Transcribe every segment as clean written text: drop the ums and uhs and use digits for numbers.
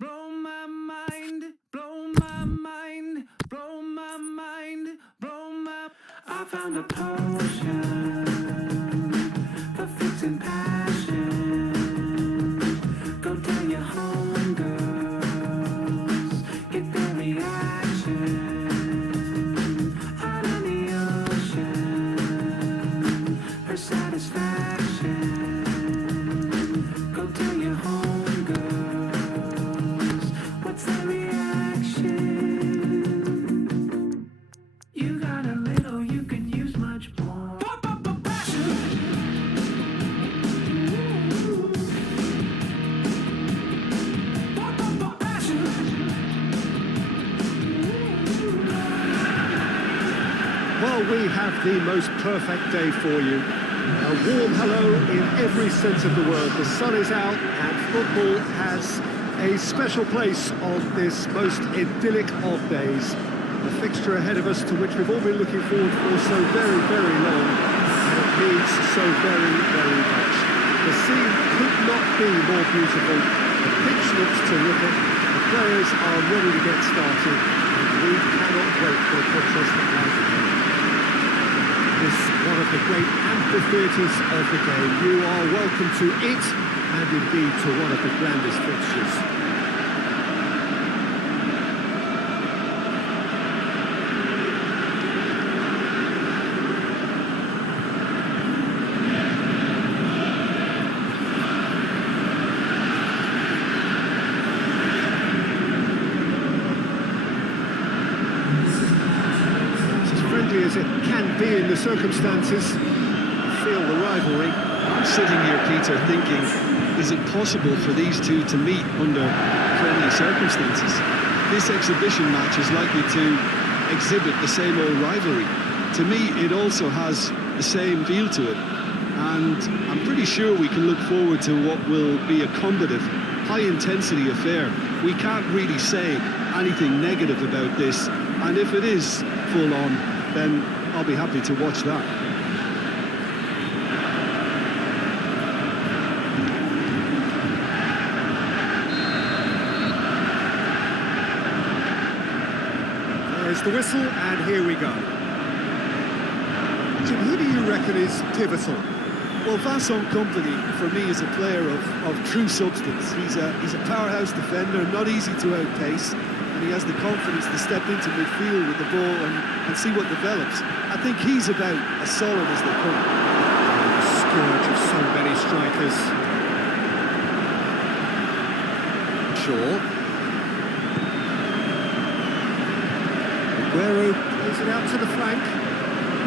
blow my mind, blow my mind, blow my mind, blow my. I found a potion for fixing passion. Go tell your homegirls, get their reaction. Out on the ocean, her satisfaction. Go tell your homegirls, what's their reaction? You got a little, you could use much more. Passion. Passion. Well, we have the most perfect day for you. A warm hello in every sense of the word. The sun is out and football has a special place on this most idyllic of days. A fixture ahead of us to which we've all been looking forward for so very, very long. And it means so very, very much. The scene could not be more beautiful. The pitch looks terrific. The players are ready to get started. And we cannot wait for a contest that lies ahead. This is one of the great amphitheatres of the game. You are welcome to it, and indeed to one of the grandest fixtures. As it can be in the circumstances, feel the rivalry. I'm sitting here, Peter, thinking, is it possible for these two to meet under friendly circumstances? This exhibition match is likely to exhibit the same old rivalry. To me, it also has the same feel to it, and I'm pretty sure we can look forward to what will be a combative, high-intensity affair. We can't really say anything negative about this, and if it is full-on, then I'll be happy to watch that. There's the whistle, and here we go. Jim, who do you reckon is pivotal? Well, Vincent Kompany, for me, is a player of true substance. He's a powerhouse defender, not easy to outpace. And he has the confidence to step into midfield with the ball and see what develops. I think he's about as solid as they come. The scourge of so many strikers. Shaw. Aguero plays it out to the flank.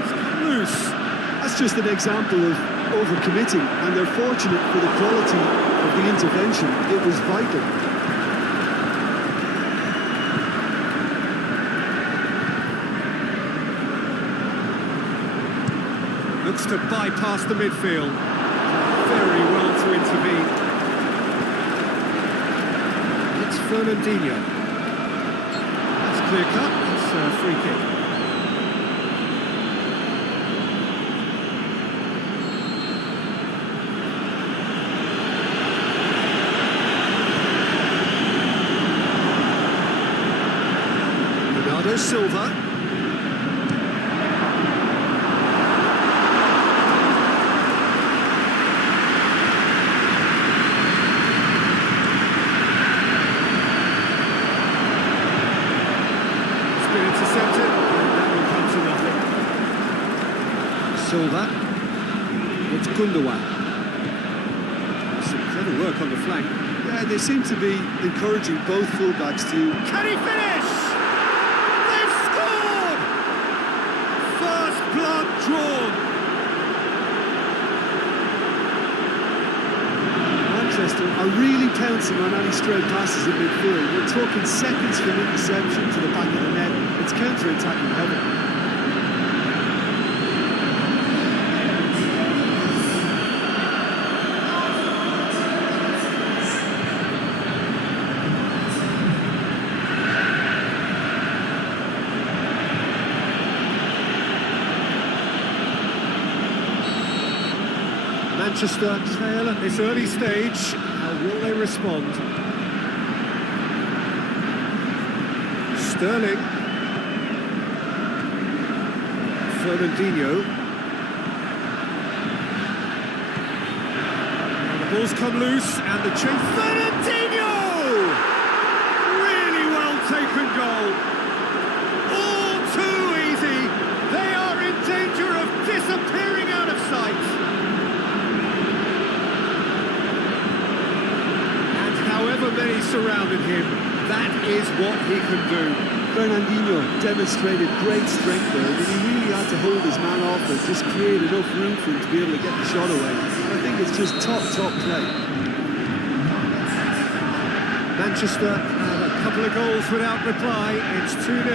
It's cut loose. That's just an example of overcommitting, and they're fortunate for the quality of the intervention. It was vital. Looks to bypass the midfield. Very well to intervene. It's Fernandinho. That's clear cut. It's a free kick. Bernardo Silva. Intercepted, and that will come to nothing. Silva. It's Gundogan. Some clever work on the flank. Yeah, they seem to be encouraging both fullbacks to... Can he finish? They've scored! First blood drawn. Manchester are really pouncing on any stray passes in midfield. We're talking seconds from interception to the back of the net. It's counter-attacking heaven. Manchester trail at this early stage. How will they respond? Sterling. Fernandinho. And the ball's come loose, and the chase. Fernandinho! Really well taken goal. All too easy. They are in danger of disappearing out of sight. And however many surrounded him, that is what he can do. Fernandinho demonstrated great strength there. I mean, he really had to hold his man off and just create enough room for him to be able to get the shot away. I think it's just top play. Manchester have a couple of goals without reply. It's 2-0.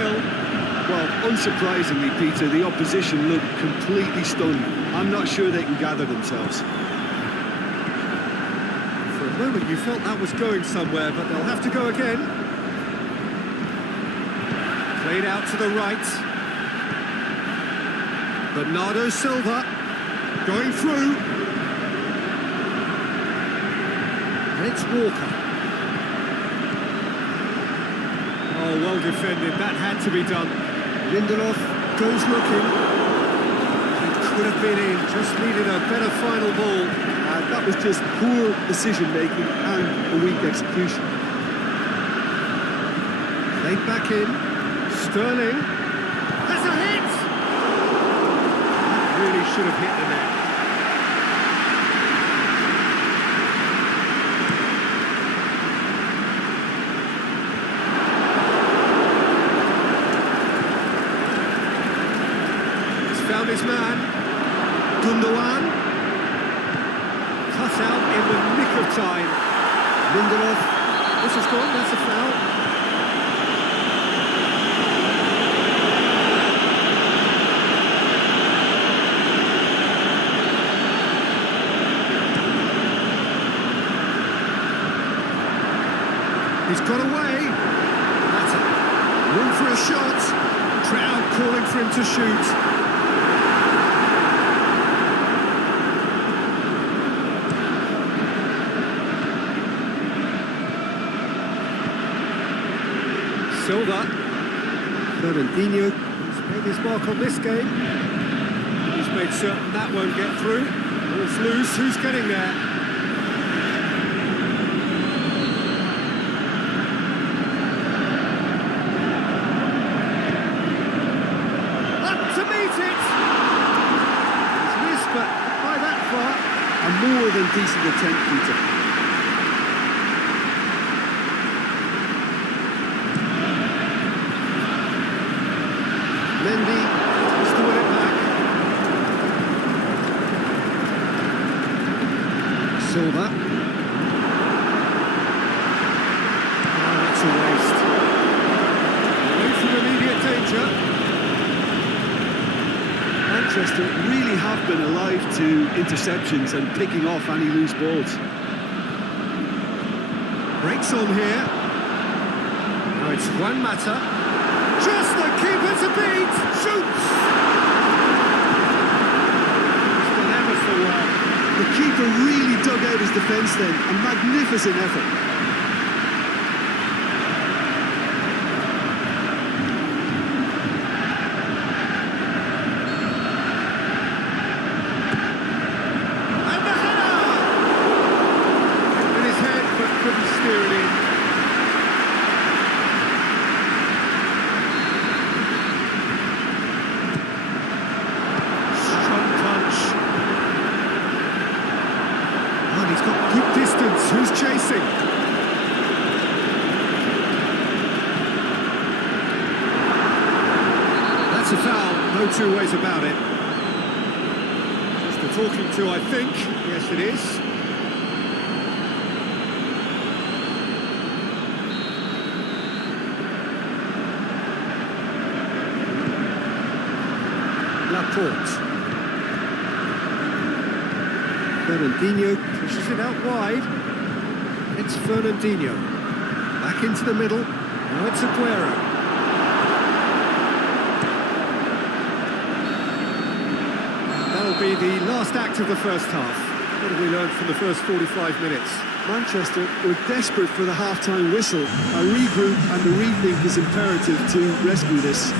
Well, unsurprisingly, Peter, the opposition look completely stunned. I'm not sure they can gather themselves. For a moment you felt that was going somewhere, but they'll have to go again. Played out to the right. Bernardo Silva going through. And it's Walker. Oh, well defended. That had to be done. Lindelof goes looking. It could have been in. Just needed a better final ball. That was just poor decision-making and a weak execution. Played back in. Sterling. That's a hit! That really should have hit the net. He's found his man. Gundogan. Cut out in the nick of time. Lindelof. This is gone, that's a foul. He's got away. That's it. Room for a shot. Crowd calling for him to shoot. Silva. Fernandinho. He's made his mark on this game. He's made certain that won't get through. Ball's loose. Who's getting there? More than decent attempt, Peter. Mendy has to win it back. Silva. Oh, that's a waste. Away from immediate danger. Manchester really have been alive to interceptions and picking off any loose balls. Breaks on here. Now it's Juan Mata. Just the keeper to beat. Shoots. He's done ever so well. The keeper really dug out his defence then. A magnificent effort. Who's chasing? That's a foul, no two ways about it. Just a talking to, I think. Yes, it is. Laporte. Fernandinho pushes it out wide. It's Fernandinho. Back into the middle. Now it's Aguero. That'll be the last act of the first half. What have we learned from the first 45 minutes? Manchester were desperate for the half-time whistle. A regroup and a rethink is imperative to rescue this.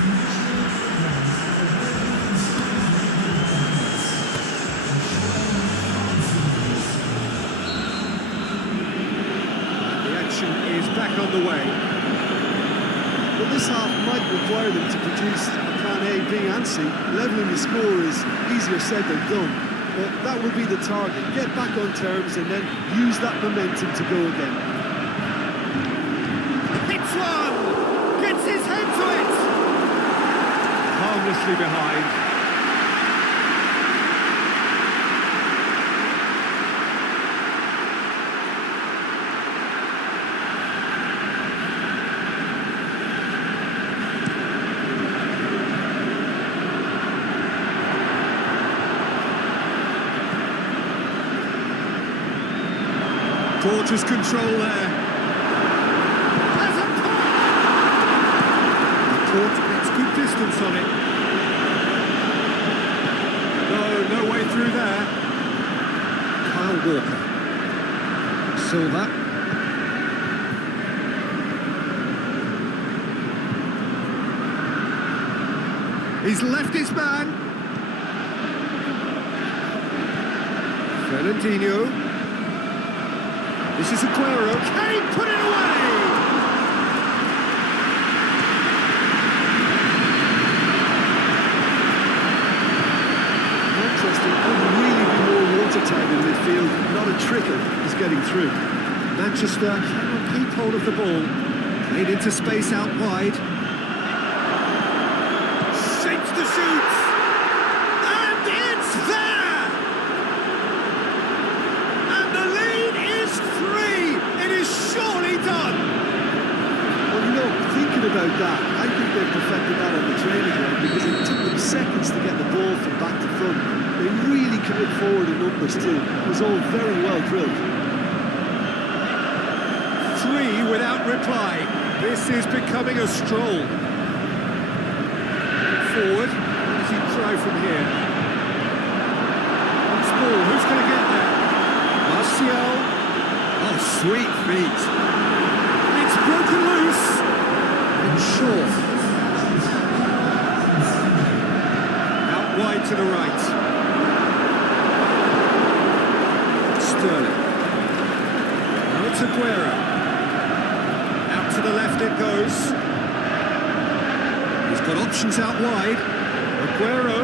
The action is back on the way. Well, this half might require them to produce a plan A, B and C. Levelling the score is easier said than done, but that will be the target. Get back on terms and then use that momentum to go again. Hits one! Gets his head to it! Harmlessly behind. Quarters control there. Has a the court gets good distance on it. No way through there. Kyle Walker. Silva. He's left his man. Fernandinho. This is Aguero. Can he put it away? Manchester could really be more watertight in midfield. Not a trickle is getting through. Manchester cannot keep hold of the ball. Played into space out wide. Shapes the shoot. And it's there! And the lead is 3. It is surely done. Well, you know, thinking about that, I think they've perfected that on the training ground because it took them seconds to get the ball from back to front. They really commit forward in numbers too. It was all very well drilled. 3 without reply. This is becoming a stroll. Forward. What does he try from here? It's ball. Who's going to get there? Martial. Oh, sweet feet. It's broken loose. It's short. Out wide to the right. Sterling. Now it's Aguero. Out to the left it goes. He's got options out wide. Aguero.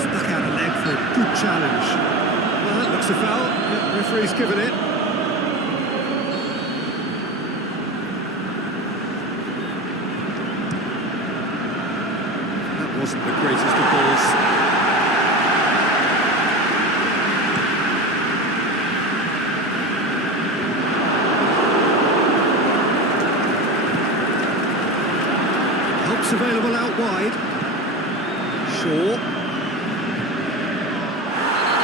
Stuck out a leg for a good challenge. Well, that looks a foul. Yep, referee's given it. That wasn't the greatest of balls. Help's available out wide. Shaw.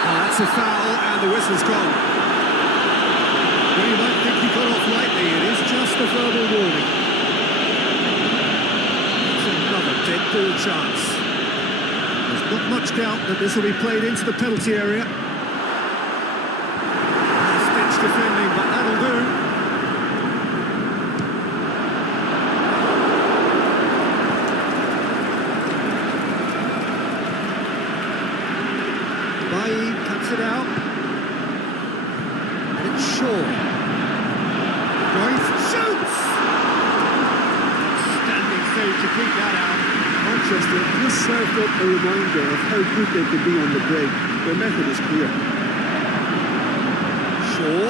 Oh, that's a foul, and the whistle's gone. Well, you might think he got off lightly. It is just a verbal warning. It's another dead ball chance. There's not much doubt that this will be played into the penalty area. Last-ditch defending, but that'll do. Cuts it out. And it's Shaw. Going for shoots! Standing save to keep that out. Manchester just served up a reminder of how good they can be on the break. Their method is clear. Shaw.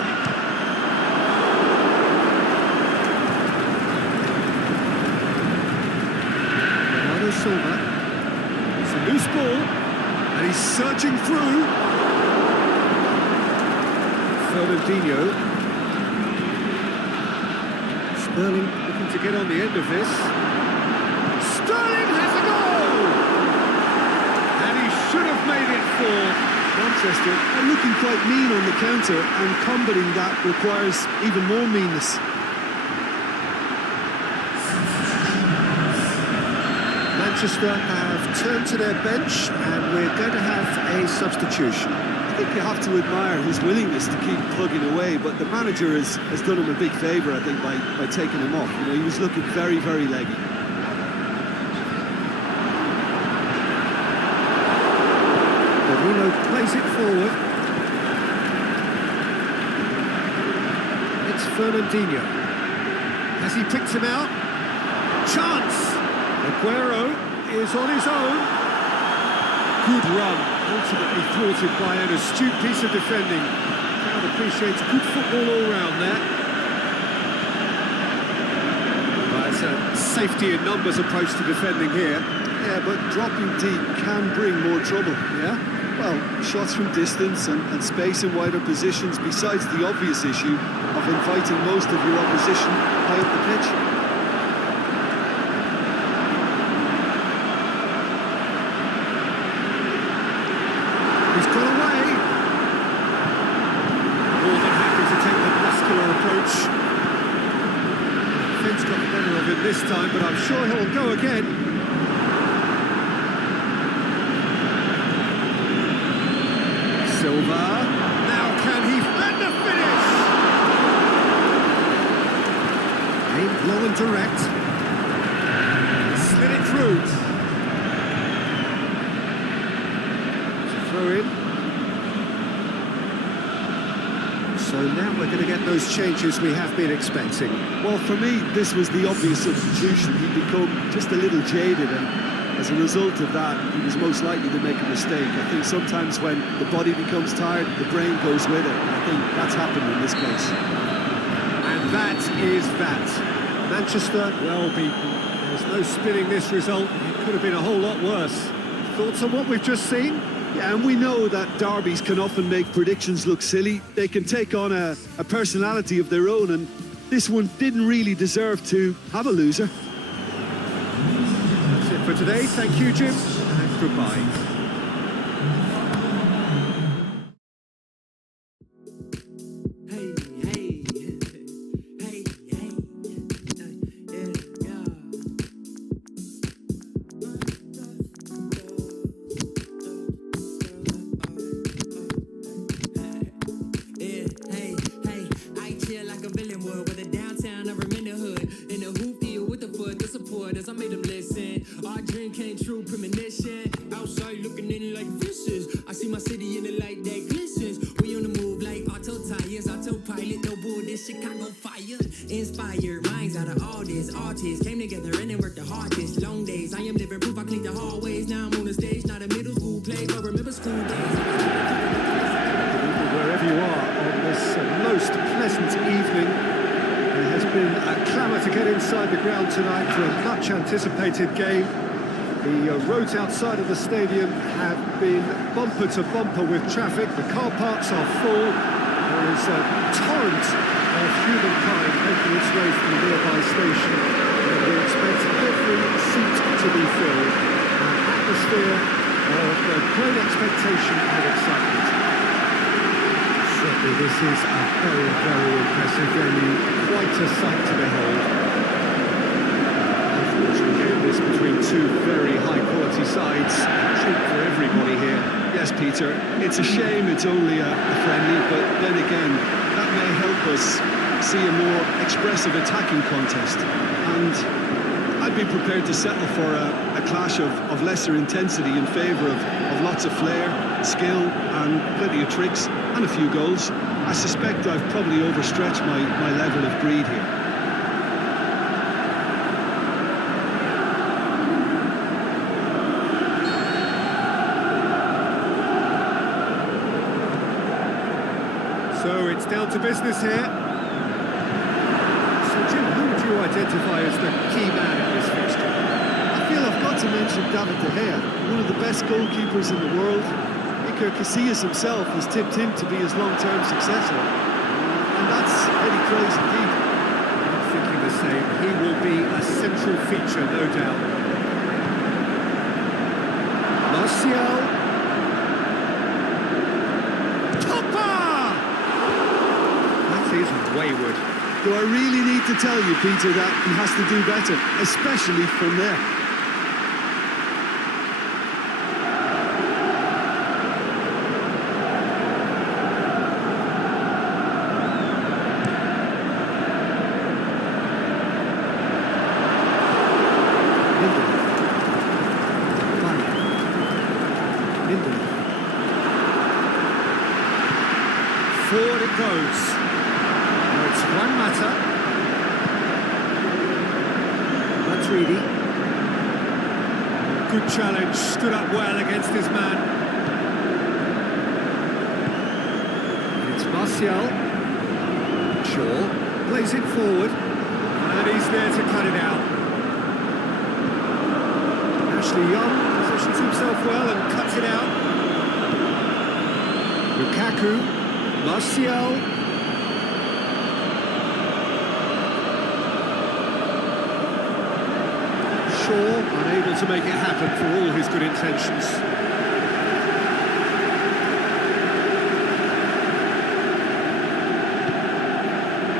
Bernardo Silva. It's a loose ball. And he's searching through. Fernandinho. Sterling looking to get on the end of this. Sterling has a goal! And he should have made it 4. Manchester are looking quite mean on the counter, and combating that requires even more meanness. Manchester have turned to their bench, and we're going to have a substitution. think you have to admire his willingness to keep plugging away, but the manager has done him a big favour, I think, by taking him off. You know, he was looking very, very leggy. Bruno plays it forward. It's Fernandinho. Has he picked him out? Chance! Aguero is on his own. Good run, ultimately thwarted by an astute piece of defending. Crowd appreciates good football all round there. But it's a safety in numbers approach to defending here. Yeah, but dropping deep can bring more trouble. Yeah? Well, shots from distance and space in wider positions, besides the obvious issue of inviting most of your opposition high up the pitch. He's got away. More than happy to take the muscular approach. Defence got the better of him this time, but I'm sure he'll go again. Silva. Now can he find the finish? Aimed low and direct. Slid it through. Throw in. So now we're going to get those changes we have been expecting. Well, for me, this was the obvious substitution. He'd become just a little jaded, and as a result of that, he was most likely to make a mistake. I think sometimes when the body becomes tired, the brain goes with it. And I think that's happened in this case. And that is that. Manchester, well beaten. There's no spinning this result. It could have been a whole lot worse. Thoughts on what we've just seen? Yeah, and we know that derbies can often make predictions look silly. They can take on a personality of their own, and this one didn't really deserve to have a loser. That's it for today. Thank you, Jim, and goodbye. I made them listen. Our dream came true, premonition. Outside looking in like fishes. I see my city in the light that glistens. We on the move like auto tires, autopilot, no bull, this Chicago fire. Inspired minds out of all this. Artists came together and they worked the hardest. Long days, I am living proof. I cleaned the hallways. Now I'm on the stage, not a middle school play, but remember school days. Wherever you are on this most pleasant evening, there has been a clamour to get inside the ground tonight for a much-anticipated game. The roads outside of the stadium have been bumper to bumper with traffic. The car parks are full. There is a torrent of humankind making its way from the nearby station. And we expect every seat to be filled. An atmosphere of great expectation and excitement. Certainly this is a very, very impressive venue. Quite a sight to behold. Unfortunately, this between two very high-quality sides. Treat for everybody here. Yes, Peter, it's a shame it's only a friendly, but then again, that may help us see a more expressive attacking contest. And I'd be prepared to settle for a clash of lesser intensity in favour of lots of flair, skill, and plenty of tricks, and a few goals. I suspect I've probably overstretched my level of greed here. So it's down to business here. So Jim, who would you identify as the key man in this fixture? I feel I've got to mention David De Gea, one of the best goalkeepers in the world. Iker Casillas himself has tipped him to be his long-term successor. And that's Eddie Craze indeed. I'm thinking the same. He will be a central feature, no doubt. Martial. Topper! That is wayward. Do I really need to tell you, Peter, that he has to do better, especially from there? goes. Now it's Juan Mata. Matuidi. Good challenge, stood up well against his man. And it's Martial. Shaw plays it forward. And he's there to cut it out. Ashley Young positions himself well and cuts it out. Lukaku, Martial. Shaw unable to make it happen for all his good intentions.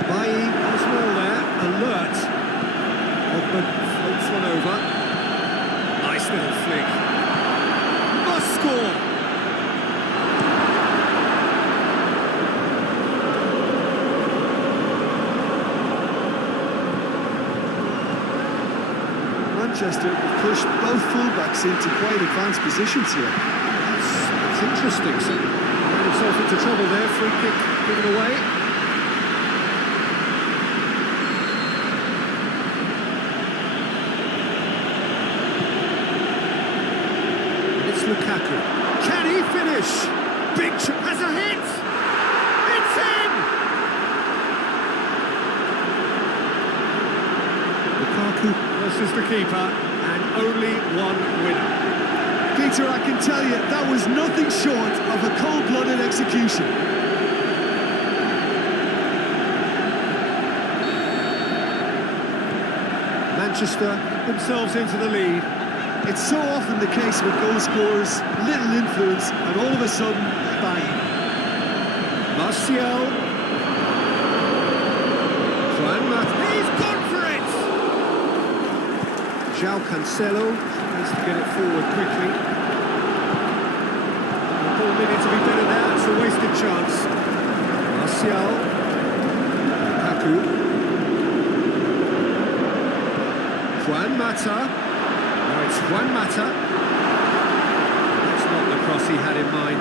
Bailly as well there, alert. Ogben floats one over. Nice little flick. Must score! Manchester have pushed both fullbacks into quite advanced positions here. That's interesting. So, got himself into trouble there. Free kick given away. It's Lukaku. Can he finish? Big has a hit. It's in. Lukaku versus the keeper, and only one winner. Peter, I can tell you, that was nothing short of a cold-blooded execution. Manchester themselves into the lead. It's so often the case with goal scorers, little influence, and all of a sudden, bang. Martial. Juan Mata. He's gone for it! João Cancelo needs to get it forward quickly. The ball needed to be better now. It's a wasted chance. Martial. Lukaku. Juan Mata. Now it's Juan Mata. That's not the cross he had in mind.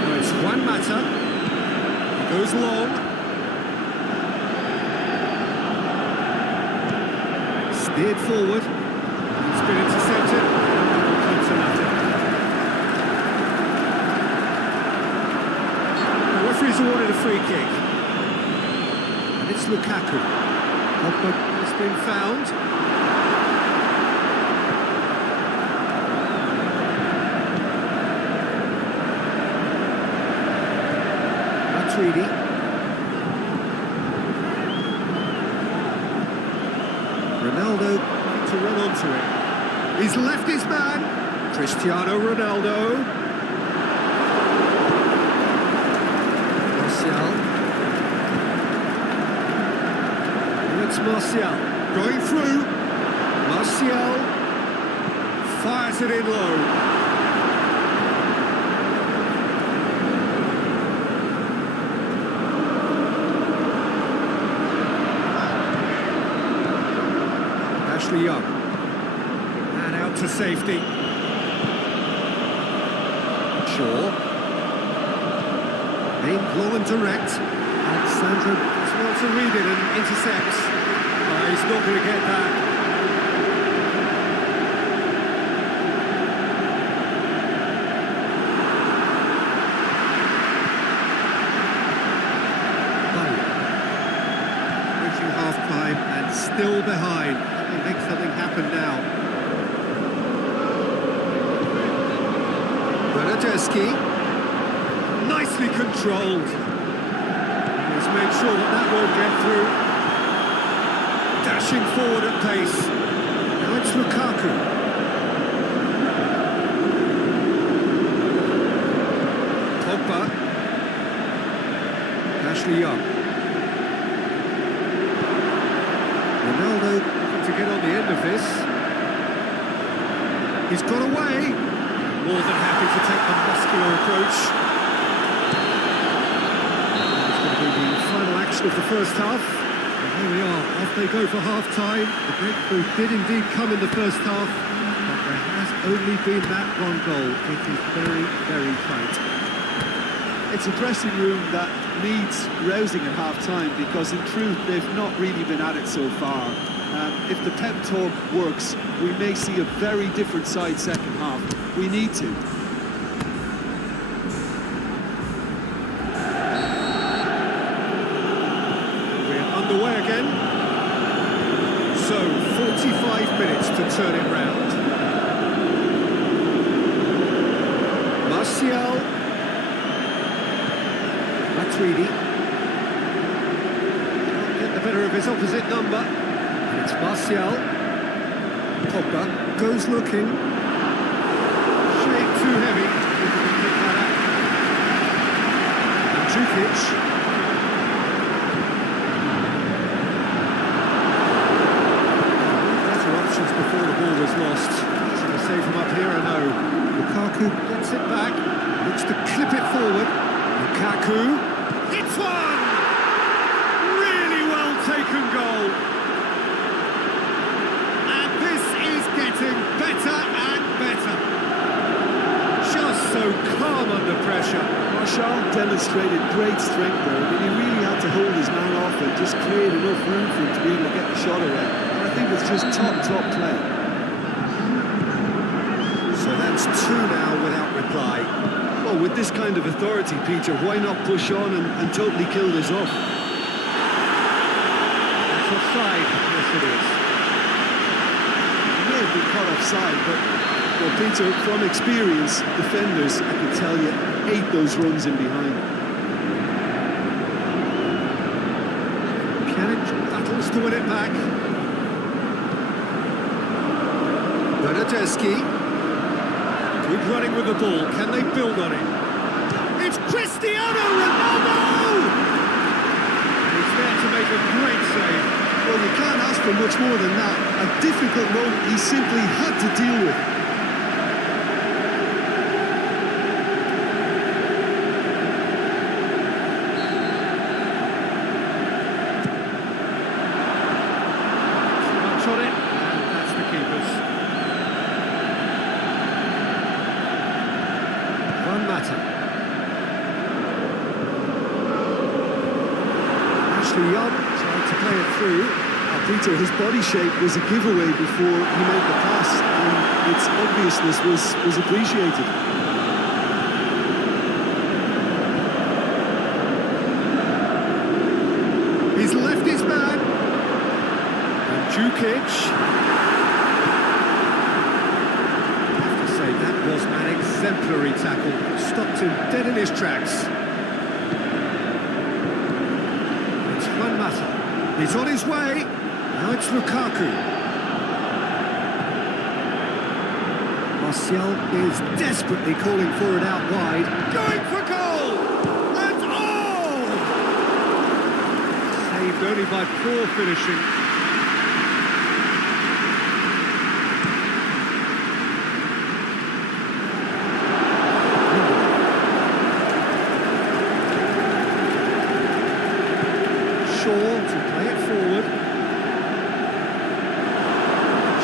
Now it's Juan Mata. He goes long. Steered forward. It's been intercepted. Come to nothing. The referee's awarded a free kick. And it's Lukaku. Ogben has been found. Matuidi. Ronaldo to run onto it. He's left his man. Cristiano Ronaldo. Martial. It's Martial going through. Martial fires it in low. Ashley Young. And out to safety. Shaw. Aimed low and direct. Alexandra does well to read it and intercepts. He's not going to get that. Reaching half-time and still behind. Can they make something happen now? Bernardeschi. Nicely controlled. He's made sure that won't get through. Dashing forward at pace. Now it's Lukaku. Pogba. Ashley Young. Ronaldo to get on the end of this. He's got away. More than happy to take the muscular approach. It's going to be the final action of the first half. Here we are, off they go for half-time. The breakthrough did indeed come in the first half, but there has only been that one goal. It is very, very tight. It's a dressing room that needs rousing at half-time because, in truth, they've not really been at it so far. If the pep talk works, we may see a very different side second half. We need to. We're underway again. So, 45 minutes to turn it round. Martial. Matuidi. Get the better of his opposite number. And it's Martial. Pogba goes looking. Shape too heavy. Mandzukic. Better options before the ball was lost. Easy to save him up here, I know. Lukaku gets it back. Looks to clip it forward. Lukaku hits one! Really well taken goal. And this is getting better and better. Just so calm under pressure. Martial demonstrated great strength there. I mean, he really had to hold his man off and just create enough room for him to be able to get the shot away. And I think it's just top play. So that's two now without reply. Well, with this kind of authority, Peter, why not push on and totally kill this off? That's offside. Yes, it is. He may have been caught offside, but, well, Peter, from experience, defenders, I can tell you, hate those runs in behind. Pjanic battles to win it back. Bernardeschi. Good running with the ball. Can they build on it? It's Cristiano Ronaldo! He's there to make a great save. Well, you can't ask for much more than that. A difficult moment he simply had to deal with. Too much on it, and that's the keeper's. Ashley Young tried to play it through. Peter, his body shape was a giveaway before he made the pass, and its obviousness was appreciated. He's left his man. Mandzukic. That was an exemplary tackle. Stopped him dead in his tracks. It's Juan Mata. He's on his way. Now it's Lukaku. Martial is desperately calling for it out wide. Going for goal! And oh! Saved only by poor finishing. To play it forward.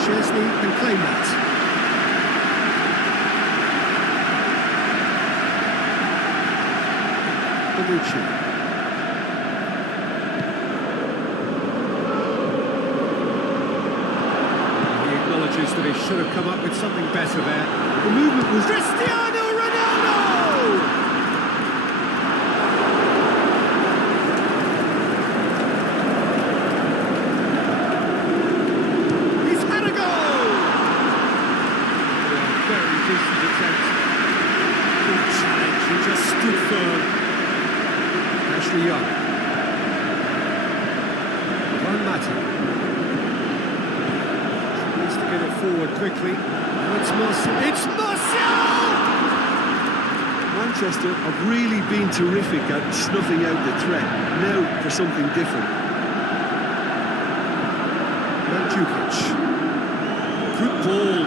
Chesney can claim that. Bonucci. He acknowledges that he should have come up with something better there. The movement was Cristiano Ronaldo! Stood firm. Ashley Young. Juan Mata. Needs to get it forward quickly. Now it's Martial. It's Martial! Manchester have really been terrific at snuffing out the threat. Now for something different. Mandzukic. Good ball.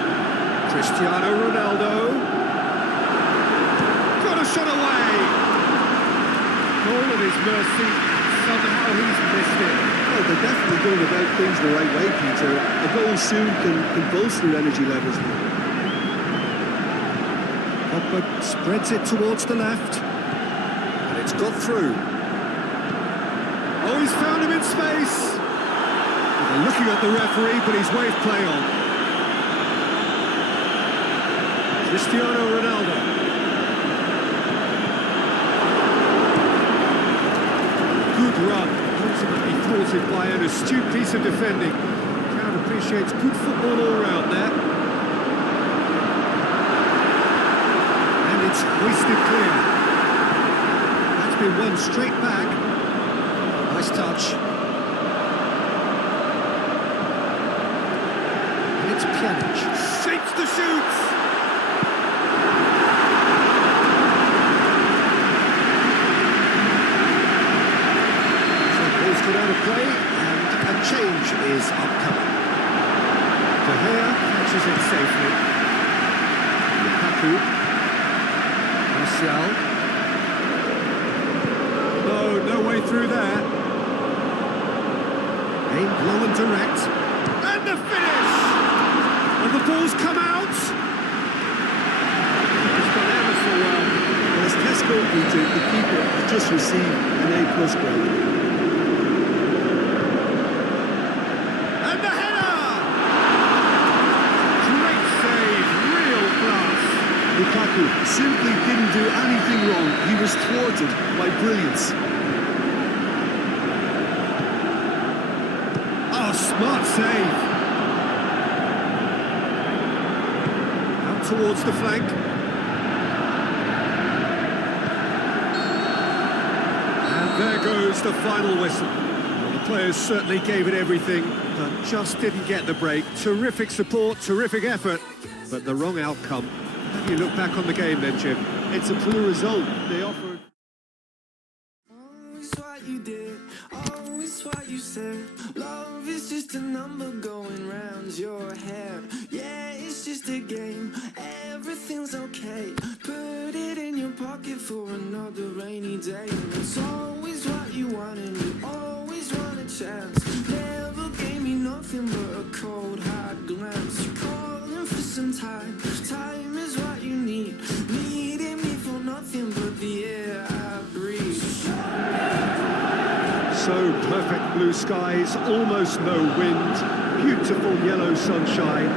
Cristiano Ronaldo. Got a shot away. Goal at his mercy. Somehow he's missed it. Well, they're definitely going about things the right way, Peter. A goal soon can bolster energy levels now. Pogba spreads it towards the left. And it's got through. Oh, he's found him in space. They're looking at the referee, but he's waved play on. Cristiano Ronaldo. Good run, ultimately thwarted by an astute piece of defending. The crowd appreciates good football all round there. And it's hoisted clear. That's been won straight back. Nice touch. And it's Pjanic. Shapes the shoots! Got out of play, and a change is upcoming. De Gea catches it safely. Lukaku. Martial. No way through there. Aimed low and direct. And the finish! And the ball's come out. It's gone ever so well. As Tesco beated, the keeper has just received an A+ grade. Lukaku simply didn't do anything wrong. He was thwarted by brilliance. Oh, smart save. Out towards the flank. And there goes the final whistle. Well, the players certainly gave it everything, but just didn't get the break. Terrific support, terrific effort, but the wrong outcome. How do you look back on the game then, Jim? It's a poor result. They offered... Always what you did, always what you said. Love is just a number going round your head. Yeah, it's just a game, everything's okay. Put it in your pocket for another rainy day. And it's always what you want and you always want a chance. Never gave me nothing but a cold hard glance. You're calling for some time, time is what you need. Needing me for nothing but the air I breathe. So perfect blue skies, almost no wind, beautiful yellow sunshine.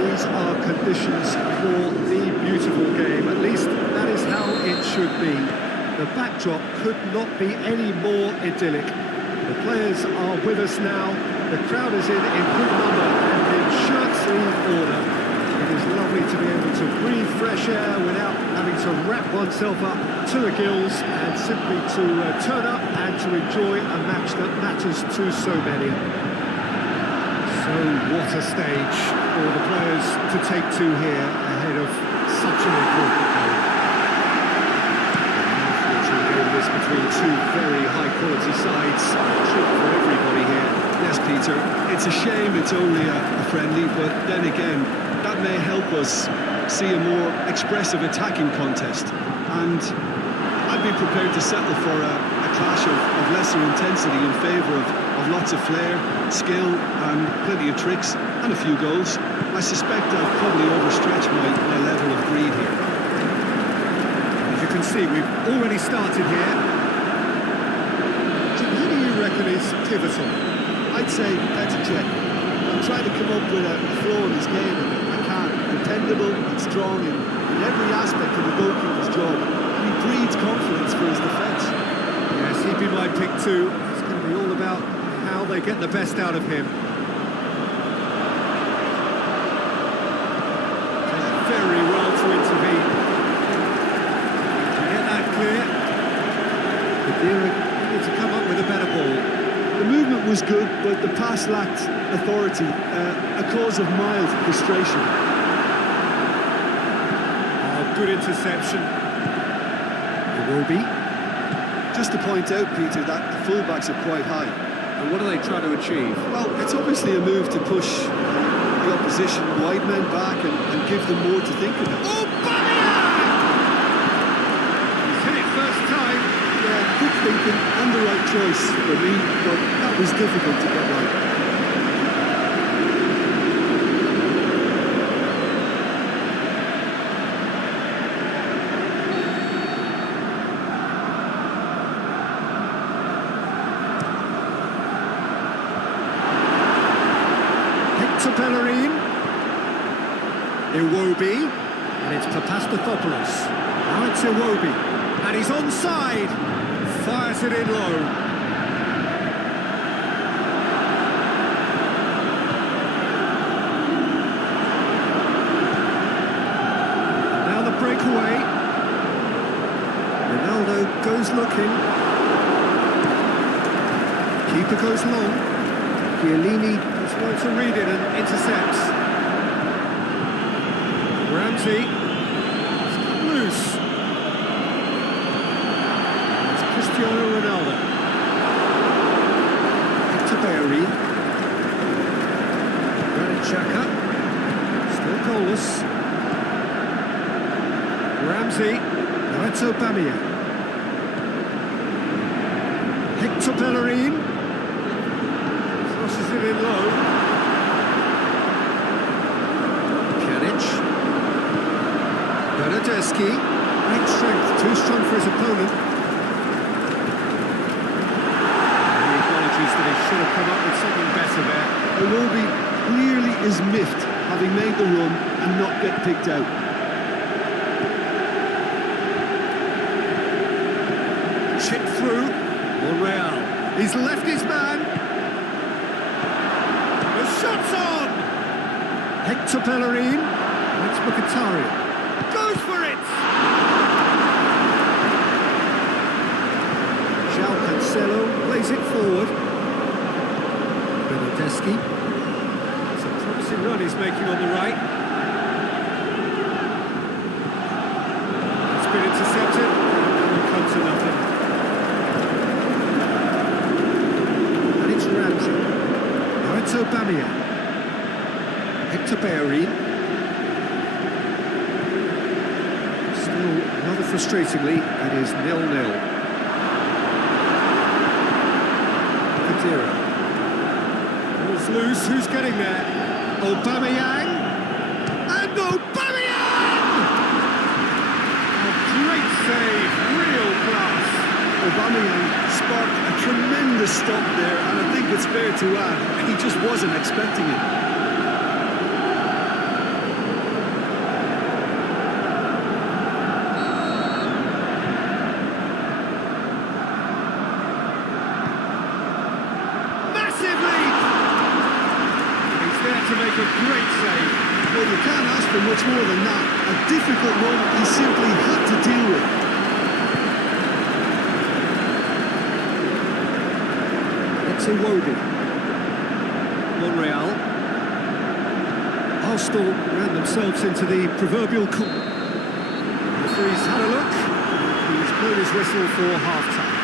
These are conditions for the beautiful game. At least that is how it should be. The backdrop could not be any more idyllic. The players are with us now. The crowd is in good number and in shirt-sleeve order. It is lovely to be able to breathe fresh air without having to wrap oneself up to the gills and simply to turn up and to enjoy a match that matters to so many. So what a stage for the players to take to here ahead of such an important game. Unfortunately, game is between two very high-quality sides. Treat for everybody here. Yes, Peter, it's a shame it's only a friendly, but then again, that may help us see a more expressive attacking contest. And I'd be prepared to settle for a clash of lesser intensity in favour of lots of flair, skill and plenty of tricks and a few goals. I suspect I've probably overstretched my level of greed here. As you can see, we've already started here. Who do you reckon is pivotal? I'd say Petr Cech. I'm trying to come up with a flaw in his game and I can't. Dependable and strong in every aspect of the goalkeeper's job. And he breeds confidence for his defence. Yes, he'd be my pick too. It's going to be all about how they get the best out of him. Very well to intervene. To get that clear. Khedira needs to come up with a better ball. The movement was good, but the pass lacked authority, a cause of mild frustration. Oh, good interception. It will be. Just to point out, Peter, that the fullbacks are quite high. And what are they trying to achieve? Well, it's obviously a move to push the opposition wide men back and give them more to think about. Oh, he's hit it first time. Yeah, good thinking and the right choice for me, but that was difficult to get right. Hector Bellerin. Iwobi. And it's Papastathopoulos. Now it's Iwobi. And he's onside. Fires it in low. Now the breakaway. Ronaldo goes looking. Keeper goes long. Chiellini is well to read it and intercepts. Ramsey. It's loose. It's Cristiano Ronaldo. Hector Bellerin. Granit Xhaka. Still goalless. Ramsey. Now it's Aubameyang. Hector Bellerin. Crosses it in low. Pjanic. Bernardeschi. Great strength, too strong for his opponent. And he acknowledges that he should have come up with something better there. Iwobi clearly is miffed, having made the run and not get picked out. Chip through. Monreal. He's left his man. The shot's on! Hector Bellerin. That's Mkhitaryan. Goes for it! João Cancelo plays it forward. Bernardeschi. It's a promising run he's making on the right. It's been intercepted. Will come to nothing. Ramsey. Now it's Aubameyang. Hector Bellerin. Still, rather frustratingly, it is 0-0. Kadira. Ball's loose, who's getting there? Aubameyang! And Aubameyang! A great save, real class. Aubameyang sparked a tremendous stop there, and I think it's fair to add, he just wasn't expecting it. Massive lead! He's there to make a great save. Well, you can't ask for much more than that. A difficult one he simply had to deal with. Iwobi. Monreal. Arsenal ran themselves into the proverbial corner. The referee's had a look. He's blown his whistle for half-time.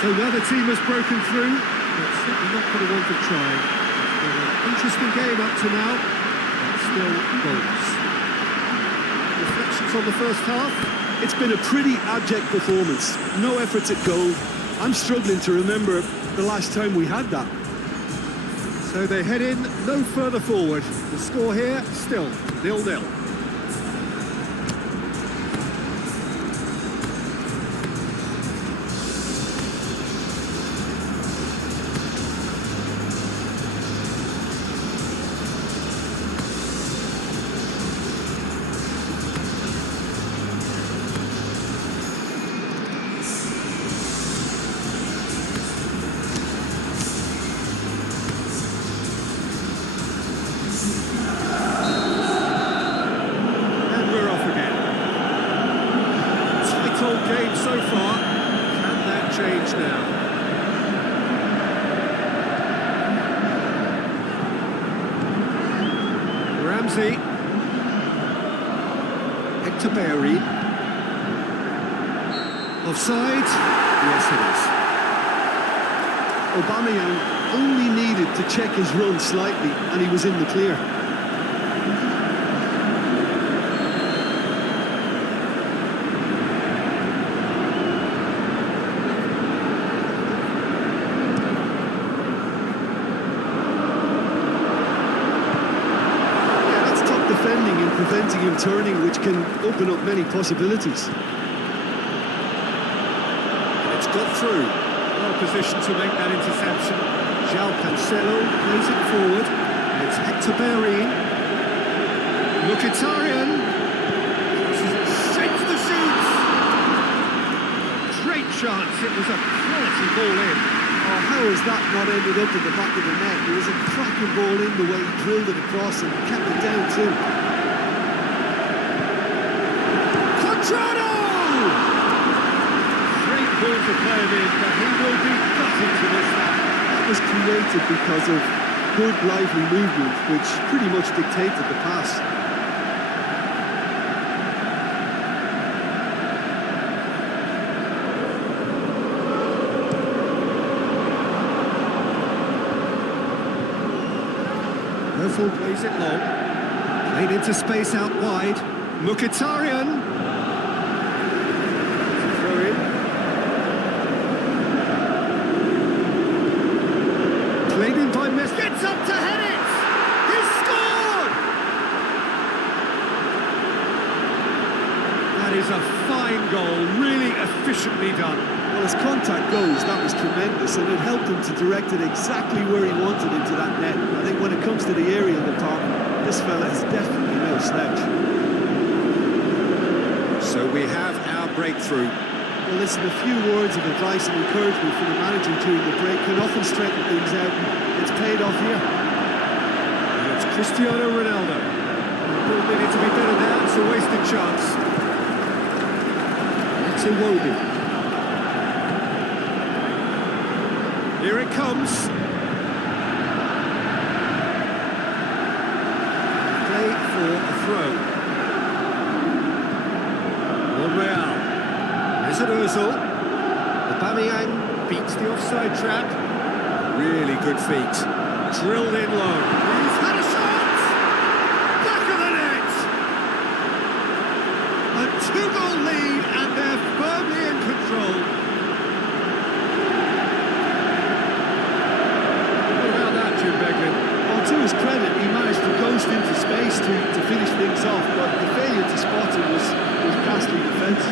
So now the team has broken through, but certainly not going to want to try. It's been an interesting game up to now, but still goals. Reflections on the first half? It's been a pretty abject performance. No efforts at goal. I'm struggling to remember the last time we had that. So they head in no further forward. The score here still 0-0. Game so far. Can that change now? Ramsey. Hector Bellerin. Offside? Yes, it is. Aubameyang only needed to check his run slightly and he was in the clear. Defending and preventing him turning, which can open up many possibilities. It's got through. Well positioned to make that interception. João Cancelo plays it forward. It's Hector. Mkhitaryan shapes the shoots. Great chance. It was a quality ball in. Oh, how has that not ended up in the back of the net? It was a cracking ball in the way he drilled it across and kept it down too. Contrado! Great ball to play him in, but he will be gutted to miss that. That was created because of good, lively movement, which pretty much dictated the pass. Özil plays it long. Played into space out wide. Mkhitaryan. Throw in. Played in by Messi. Gets up to head it! He's scored! That is a fine goal, really efficiently done. Well, as contact goes, that was tremendous, and it helped him to direct it exactly where he wanted into that net. I think when it comes to the aerial department, this fella has definitely no slouch. So we have our breakthrough. Well, listen, a few words of advice and encouragement from the manager during the break can often straighten things out. It's paid off here. And it's Cristiano Ronaldo. The ball needed to be better there. It's a wasted chance. It's Iwobi. Here it comes. Play for a throw. Monreal. Mesut Ozil. Aubameyang beats the offside trap. Really good feet. Drilled in low. He's had a shot! Back of the net! A two-goal lead and they're firmly in control. Well, to his credit, he managed to ghost into space to finish things off, but the failure to spot him was ghastly defence.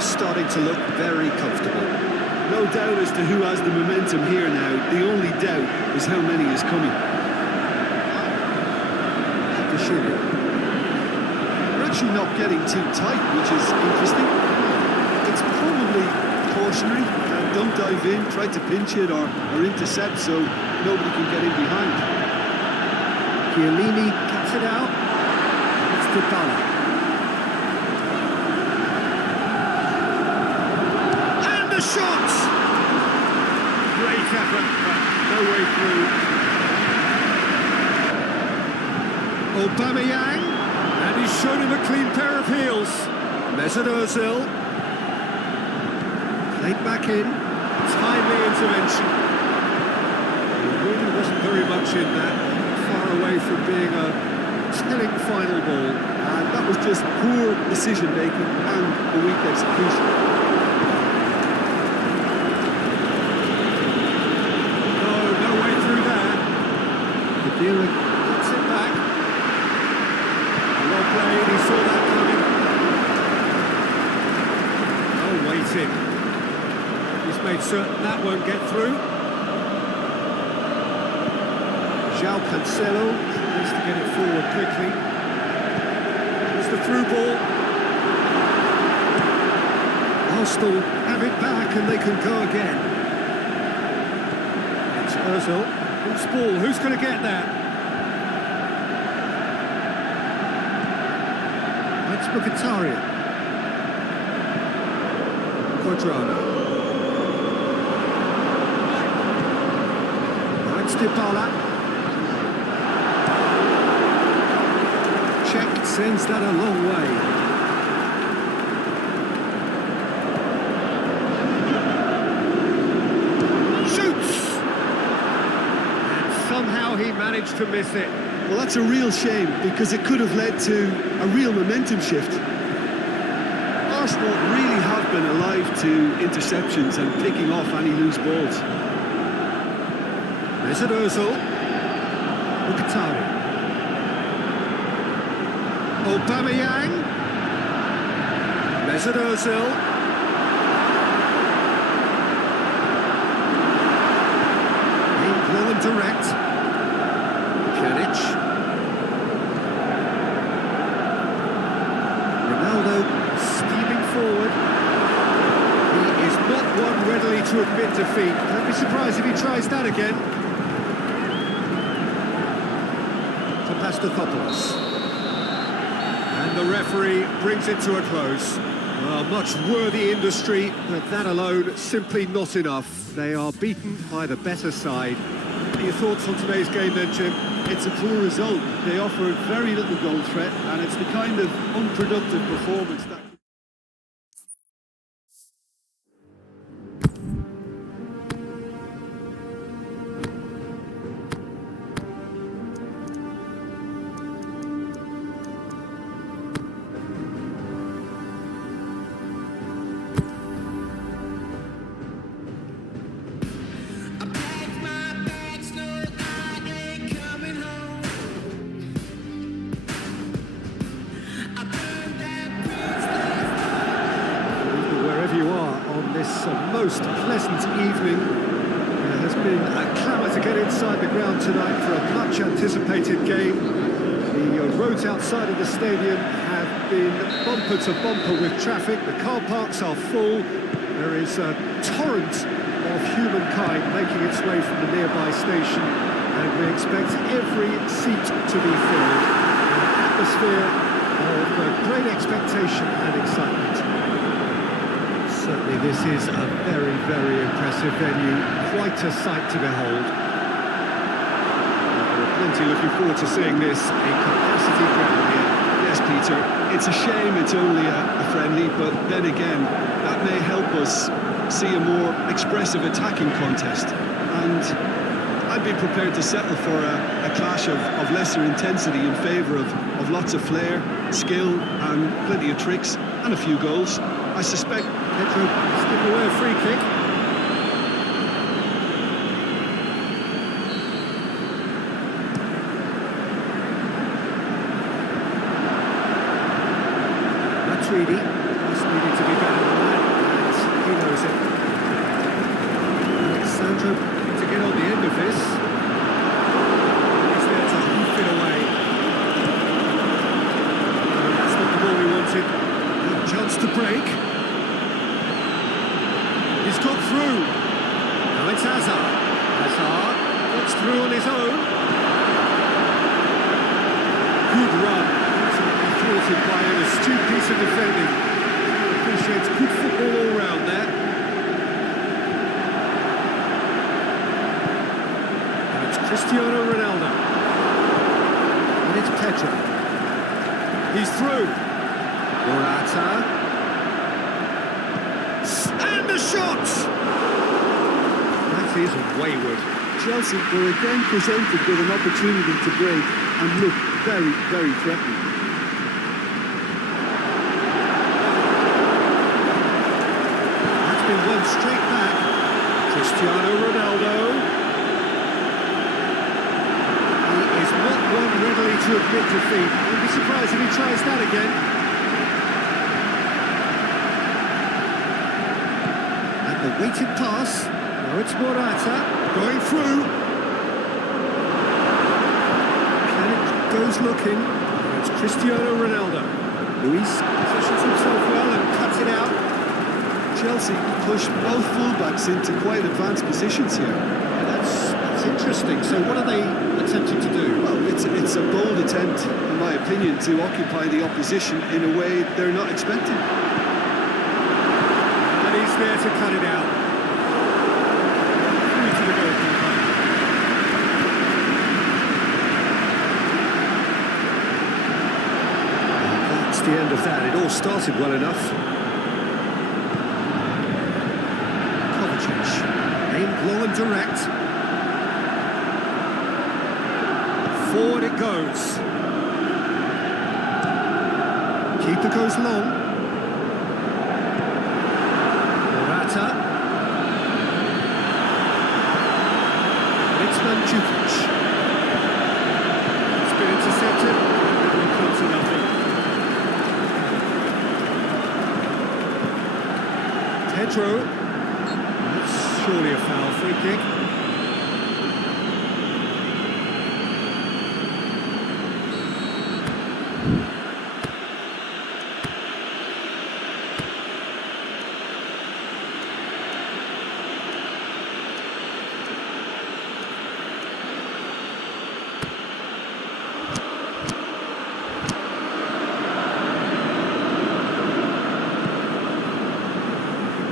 Starting to look very comfortable. No doubt as to who has the momentum here now. The only doubt is how many is coming. They're actually not getting too tight, which is interesting. It's probably cautionary. Don't dive in, try to pinch it or intercept so nobody can get in behind. Chiellini cuts it out. It's Dybala. Shot! Great effort, but no way through. Aubameyang, and he's shown him a clean pair of heels. Mesut Ozil. Played back in. Timely intervention. There really wasn't very much in that. Far away from being a telling final ball. And that was just poor decision-making and a weak execution. Dira puts it back. Well played, he saw that coming. Oh, waiting. He's made certain that won't get through. João Cancelo needs to get it forward quickly. It's the through ball. Arsenal have it back and they can go again. It's Ozil. Who's ball? Who's going to get that? That's Mkhitaryan. Quadrado. That's Dybala. Czech sends that a long way. somehow he managed to miss it. Well, that's a real shame because it could have led to a real momentum shift. Arsenal really have been alive to interceptions and picking off any loose balls. Mesut Ozil. Mkhitaryan. Aubameyang. Mesut Ozil. Aimed low and direct. Pjanic. Ronaldo steaming forward. He is not one readily to admit defeat. Don't be surprised if he tries that again. To Pastathopoulos. And the referee brings it to a close. Well, much worthy industry, but that alone simply not enough. They are beaten by the better side. Your thoughts on today's game then, Jim? It's a poor result. They offered very little goal threat, and it's the kind of unproductive performance that... This most pleasant evening. There has been a clamour to get inside the ground tonight for a much anticipated game. The roads outside of the stadium have been bumper to bumper with traffic. The car parks are full. There is a torrent of humankind making its way from the nearby station, and we expect every seat to be filled. An atmosphere of great expectation and excitement. Certainly this is a very, very impressive venue, quite a sight to behold. We're plenty looking forward to seeing this, a capacity ground here. Yes, Peter, it's a shame it's only a friendly, but then again, that may help us see a more expressive attacking contest. And I'd be prepared to settle for a clash of lesser intensity in favour of lots of flair, skill, and plenty of tricks, and a few goals. I suspect Pedro skipping away a free kick. Matuidi, just needing to be better than that, and he knows it. Alexandro to get on the end of this. He's there to hoof it away. No, that's not the ball we wanted. Good chance to break. He's got through. Now it's Hazard. Hazard gets through on his own. Good run. Absolutely thwarted by an astute piece of defending. Appreciates good football all round there. And it's Cristiano Ronaldo. And it's Pedro. He's through. Morata. And the shot! That is wayward. Chelsea were again presented with an opportunity to break and look very, very threatening. That's been won straight back. Cristiano Ronaldo. He is not one readily to admit defeat. Wouldn't be surprised if he tries that again. The weighted pass. Now it's Morata going through. Pjanic goes looking. Now it's Cristiano Ronaldo. Luis positions himself well and cuts it out. Chelsea push both fullbacks into quite advanced positions here. That's interesting. So what are they attempting to do? Well, it's a bold attempt, in my opinion, to occupy the opposition in a way they're not expecting. He's there to cut it out. Through to the goalkeeper. That's the end of that. It all started well enough. Kovacic, aimed low and direct. Forward it goes. Keeper goes long. Morata. It's Mandzukic. It's been intercepted. It will come to nothing. Pedro. That's surely a foul. Free kick.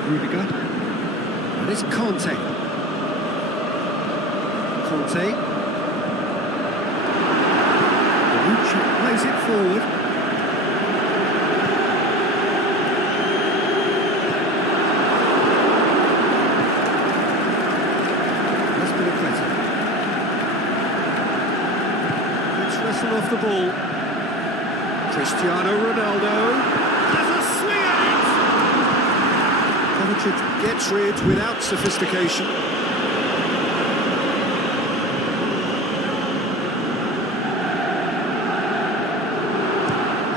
Rudiger. And it's Conte. Conte. Bonucci plays it forward. That's been a pressure. Let's wrestle off the ball. Cristiano Ronaldo. Has a swing at it! Kovacic gets rid without sophistication.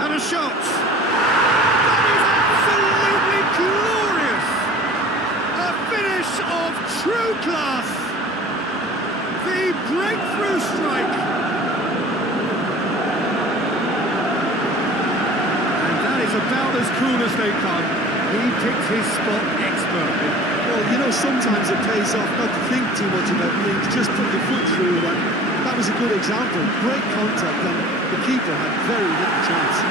And a shot! That is absolutely glorious! A finish of true class! The breakthrough strike! And that is about as cool as they come. He picked his spot expertly. Well, you know, sometimes it pays off not to think too much about things, just put your foot through it, and that was a good example. Great contact, and the keeper had very little chance.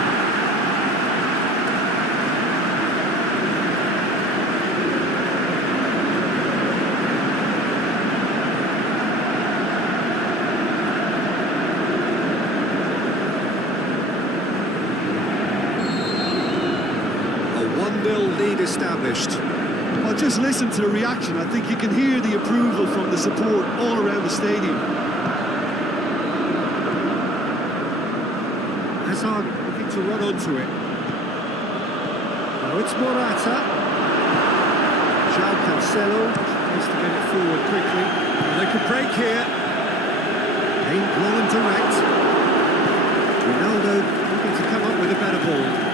A 1-0 lead established. Well, just listen to the reaction. I think you can hear the approval from the support all around the stadium. Hazard looking to run onto it. Now it's Morata. João Cancelo needs to get it forward quickly. And they could break here. Aimed well and direct. Ronaldo looking to come up with a better ball.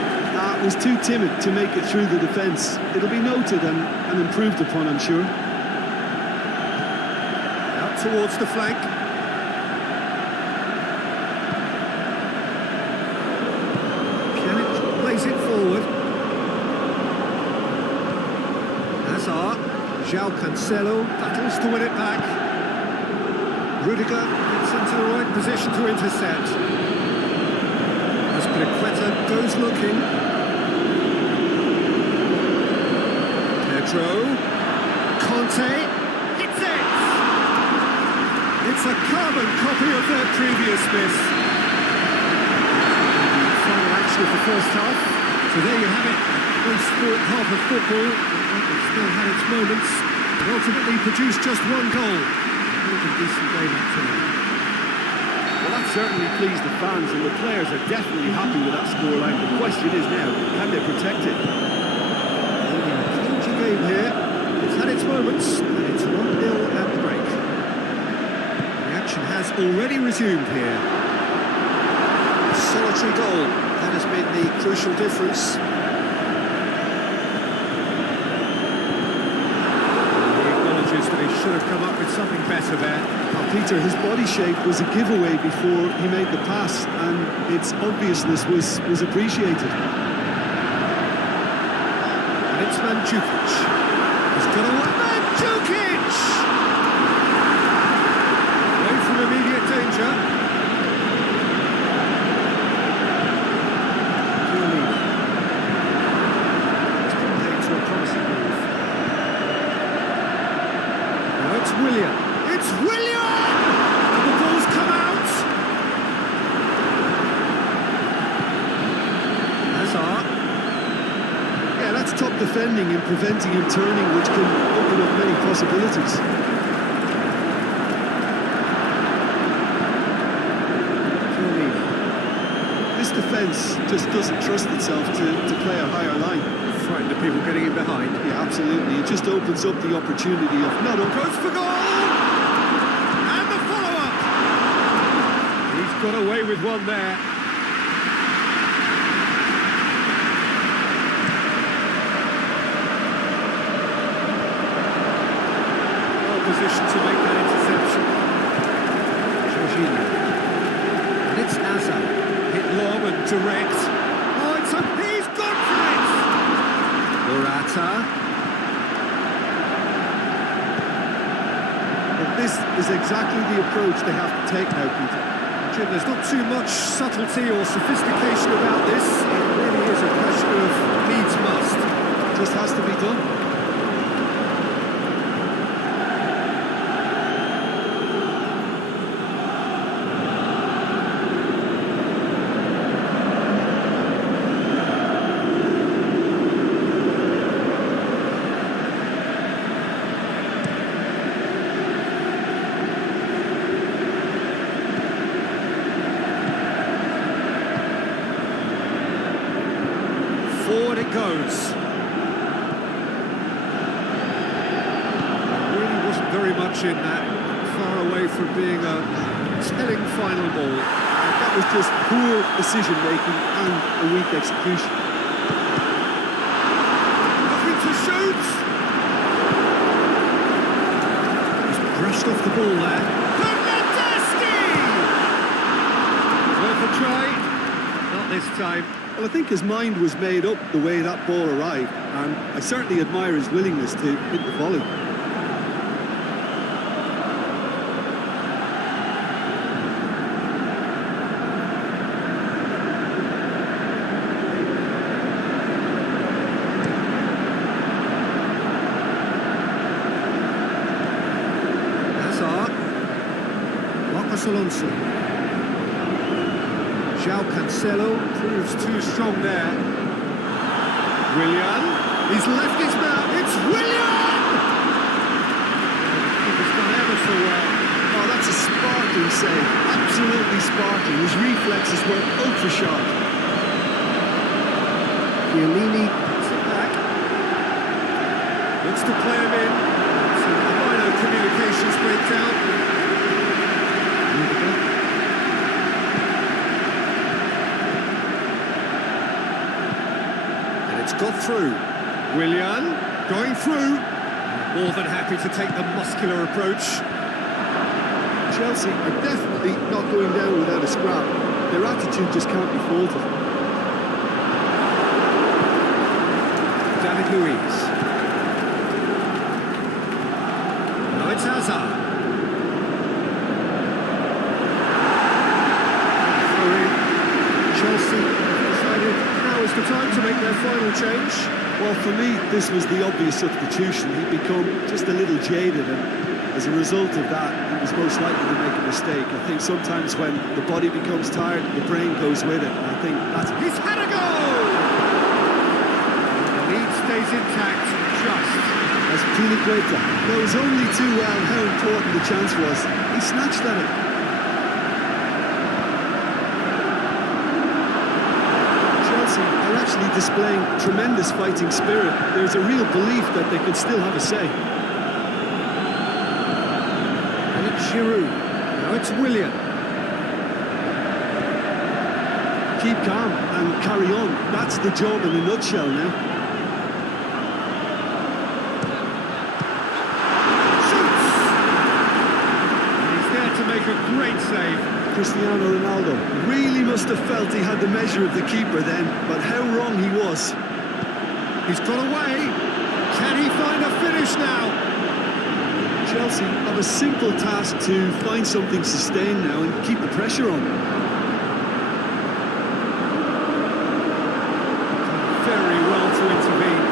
Was too timid to make it through the defence. It'll be noted and improved upon, I'm sure. Out towards the flank. Pjanic plays it forward. Hazard. João Cancelo battles to win it back. Rudiger gets into the right position to intercept. Azpilicueta goes looking. Pedro. Conte. Hits it! It's a carbon copy of their previous miss. The final action of the first half. So there you have it. Most sport half of football. It still had its moments, but ultimately produced just one goal. It was a decent game actually. Well, that certainly pleased the fans, and the players are definitely happy with that scoreline. The question is now, can they protect it? Clingy game here. It's had its moments, and it's 1-0 at the break. The action has already resumed here. A solitary goal. That has been the crucial difference. That he should have come up with something better there. Peter, his body shape was a giveaway before he made the pass, and its obviousness was appreciated. And it's Mandzukic. He's got away. Mandzukic! Away from immediate danger. It's been played to a promising move. Now it's William. It's William! And the ball's come out. Hazard. Yeah, that's top defending and preventing him turning, which can open up many possibilities. defence just doesn't trust itself to play a higher line. Frightened of people getting in behind. Yeah, absolutely. It just opens up the opportunity of not only... Goes for goal! And the follow-up! He's got away with one there. Well positioned to make that interception. Jorginho. And it's Azar. Hit long and direct. Oh, he's gone for it! Morata. But this is exactly the approach they have to take now, Peter. Jim, there's not too much subtlety or sophistication about this. It really is a question of needs must. Just has to be done. Forward it goes. Really wasn't very much in that. Far away from being a telling final ball. That was just poor decision-making and a weak execution. Looking to shoot! Just brushed off the ball there. Bernardeschi! Worth a try. Not this time. Well, I think his mind was made up the way that ball arrived, and I certainly admire his willingness to hit the volley. Hazard. Marcos Alonso. João Cancelo proves too strong there. Willian. He's left his mouth. It's Willian! He's done ever so well. Oh, that's a sparkling save. Absolutely sparkling. His reflexes were ultra sharp. Chiellini puts it back. Looks to play him in. So minor communications breakdown. Got through. Willian going through. More than happy to take the muscular approach. Chelsea are definitely not going down without a scrap. Their attitude just can't be faulted. David Luiz. Now it's Hazard. Chelsea decided now is the time to make their final change. Well, for me, this was the obvious substitution. He'd become just a little jaded, and as a result of that, he was most likely to make a mistake. I think sometimes when the body becomes tired, the brain goes with it. And I think that's... He's had a goal! The lead stays intact, just. As Piliqueta knows only too well how important the chance was, he snatched at it. Are actually displaying tremendous fighting spirit. There's a real belief that they can still have a say. And it's Giroud. Now it's Willian. Keep calm and carry on. That's the job in a nutshell now. Shoots! And he's there to make a great save. Cristiano Ronaldo really must have felt he had the measure of the keeper then, but how wrong he was. He's got away. Can he find a finish now? Chelsea have a simple task to find something sustained now and keep the pressure on. Very well to intervene.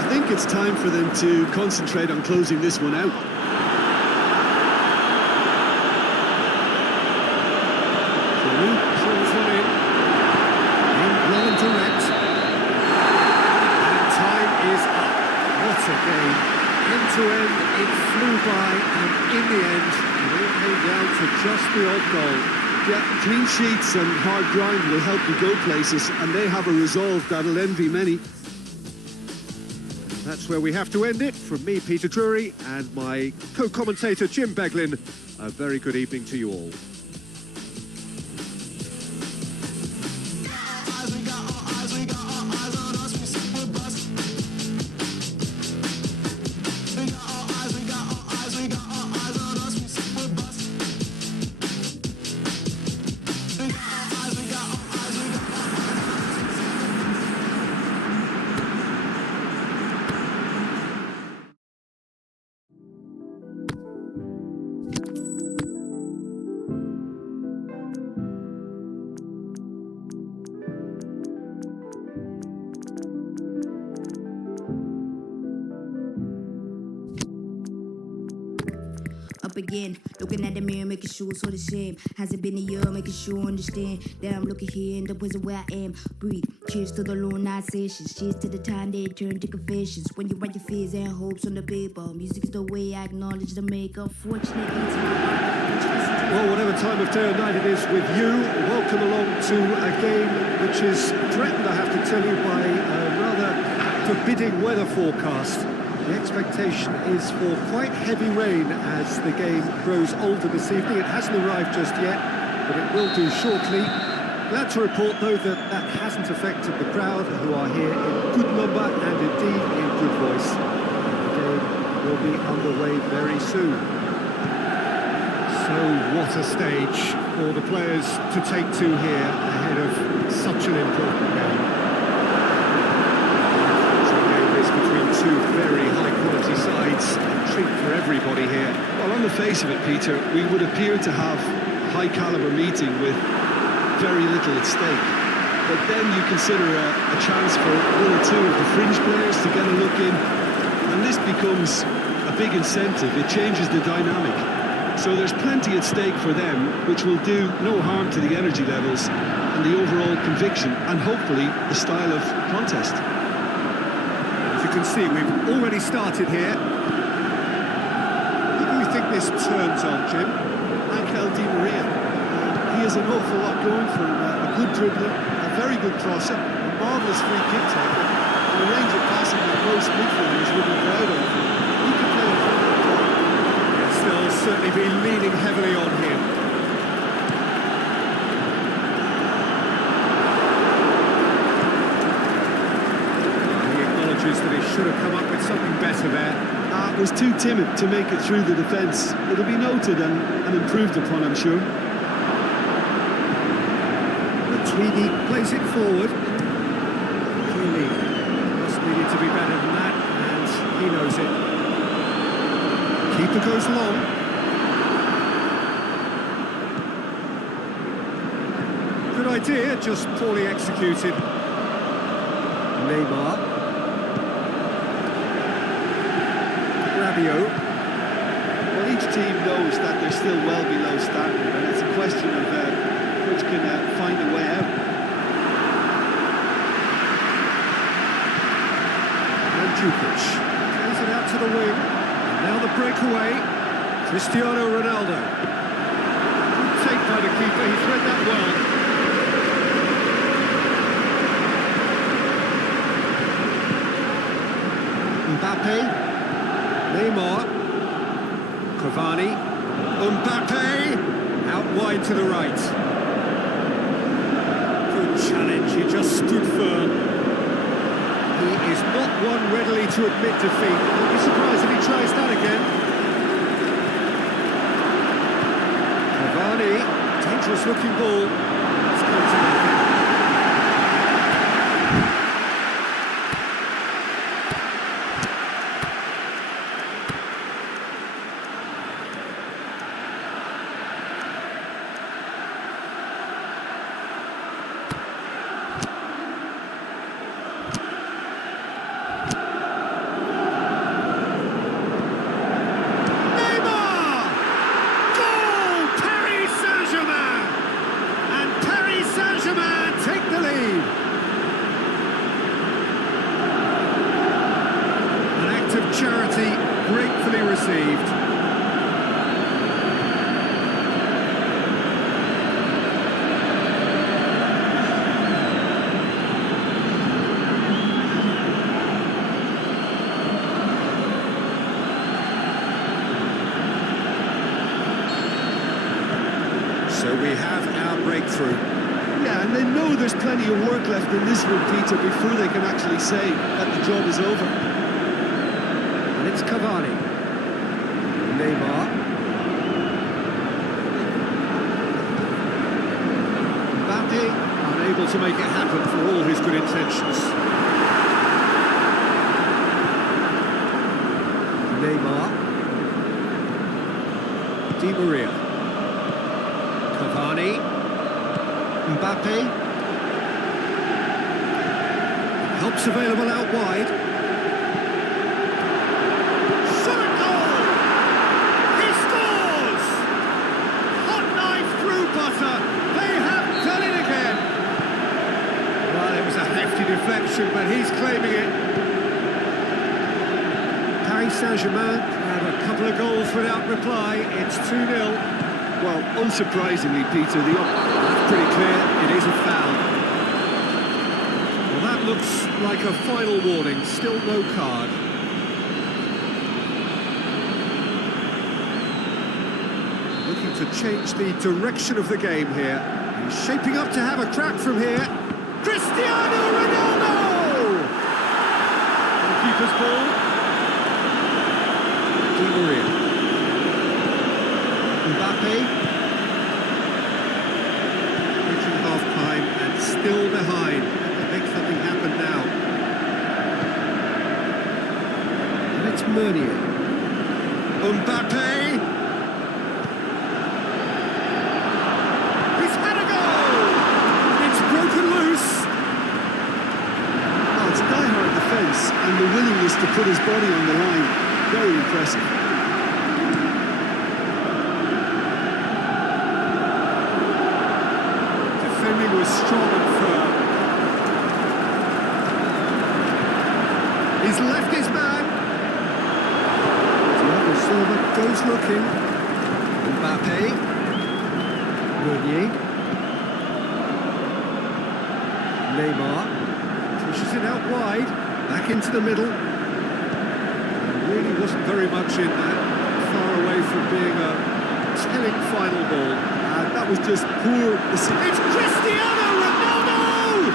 I think it's time for them to concentrate on closing this one out. Direct. And time is up. What a game. End to end, it flew by, and in the end, it all came down to just the odd goal. Yeah, clean sheets and hard grind will help you go places, and they have a resolve that'll envy many. That's where we have to end it. From me, Peter Drury, and my co-commentator, Jim Beglin, a very good evening to you all. Up again, looking at the mirror, making sure it's all the same. Has it been a year, making sure I understand that I'm looking here in the prison where I am. Breathe, cheers to the long night sessions, cheers to the time they turn to confessions. When you write your fears and hopes on the paper, music is the way I acknowledge the make. Unfortunately, it's my Well, whatever time of day or night it is with you, welcome along to a game which is threatened, I have to tell you, by a rather forbidding weather forecast. The expectation is for quite heavy rain as the game grows older this evening. It hasn't arrived just yet, but it will do shortly. Glad to report, though, that that hasn't affected the crowd, who are here in good number and indeed in good voice. The game will be underway very soon. So what a stage for the players to take to here ahead of such an important game. Between two very high-quality sides, a treat for everybody here. Well, on the face of it, Peter, we would appear to have a high-caliber meeting with very little at stake. But then you consider a chance for one or two of the fringe players to get a look in, and this becomes a big incentive. It changes the dynamic. So there's plenty at stake for them, which will do no harm to the energy levels and the overall conviction, and hopefully the style of contest. As you can see, we've already started here. Who do you think this turns on, Jim? Angel Di Maria. He has an awful lot going for him. A good dribbler, a very good crosser, a marvellous free kick taker, and a range of passing that most midfielders would be proud of. He can play in front of the goal. Yes, they'll certainly be leaning heavily on him. That he should have come up with something better there. Was too timid to make it through the defence. It'll be noted and improved upon, I'm sure. But Tweedy plays it forward. Clearly, just needed to be better than that, and he knows it. Keeper goes long. Good idea, just poorly executed. Neymar. Well, each team knows that they're still well below standard, and it's a question of which can find a way out. And Djukic plays it out to the wing. And now the breakaway. Cristiano Ronaldo. Good take by the keeper, he's read that well. Mbappe. Neymar, Cavani, Mbappe, out wide to the right. Good challenge, he just stood firm. He is not one readily to admit defeat. I'll be surprised if he tries that again. Cavani, dangerous looking ball. Let's go to nothing. So we have our breakthrough. Yeah, and they know there's plenty of work left in this one, Peter, before they can actually say that the job is over. And it's Cavani. Neymar. Mbappe unable to make it happen for all his good intentions. Neymar. Di Maria. Cavani. Mbappe. Helps available out wide. Shot at goal! He scores! Hot knife through butter. They have done it again. Well, it was a hefty deflection, but he's claiming it. Paris Saint-Germain have a couple of goals without reply. It's 2-0. Well, unsurprisingly, Peter, That's pretty clear. It is a foul. Well, that looks like a final warning. Still no card. Looking to change the direction of the game here. He's shaping up to have a crack from here. Cristiano Ronaldo! Keeper's ball. Di Maria. Mbappe. Reaching half-time and still behind. Make something happen now. And it's Meunier. Mbappe! He's had a goal! It's broken loose! oh, it's die-hard defence and the willingness to put his body on the line. Very impressive. Defending was strong and firm. He's left his man. Thiago Silva goes looking. Mbappe. Meunier. Neymar. Pushes it out wide. Back into the middle. Really wasn't very much in that. Far away from being a telling final ball. And that was just poor. It's Cristiano Ronaldo!